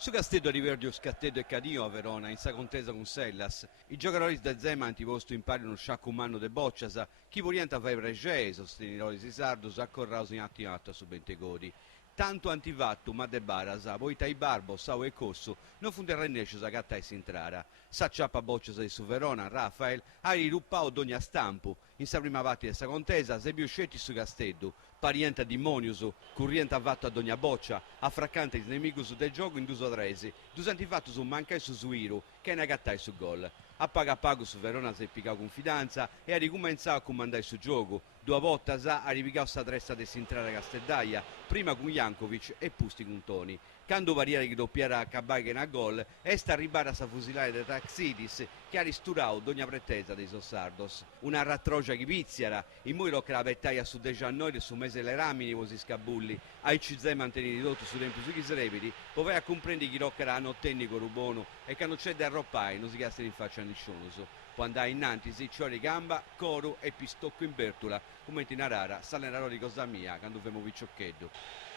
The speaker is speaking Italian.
Su Castello di Verdio, Scattedo e Cadio a Verona, in sa contesa con Sellas. I giocatori da Zema antiposto imparano sciacco umano de Bocciasa, chi vorienta fai pregei, sostenitori si sardos, accorraus in atto su bentegodi. Tanto antivattu, ma de barasa, poi tai barbo, sau e cosso, non funderà necesa gatta e sintrara. S'acciappa Bocciasa di su Verona, Rafael, ha riruppao d'ogni stampo. In sa prima vatti de sa contesa, se più scetti su Castello, parienta di Monius, currienta avvatto ad ogni boccia, affraccante i nemici del gioco in duso adresi, dus antifatto su manca e su Suiru, che ne agattai su gol. A pago su Verona si è piccato confidenza e ha ricominciato a comandare su gioco. Due volte ha ripicato sa tresta di Sintrara Casteddaia, prima con Jankovic e Pusti con Toni. Quando variare che doppiara a Cabaghen a gol, e sta arrivata a fusilare da Taxidis, che ha risturato ogni pretesa dei Sossardos. Una rattrocia che pizziara, in modo che la vettaia su De Giannori su mese le ramini così scabulli, ai Cizè mantenere ridotto su tempo su chi srepidi, poi a comprendere chi roccherà a tecnico rubono e che non c'è da arroppai, non si gasta in faccia a niscionoso. Può andare innanzi, si ciori gamba, coro e pistocco in bertula, come in Arara, sale di cosa mia, quando vemo Piccioccheddo.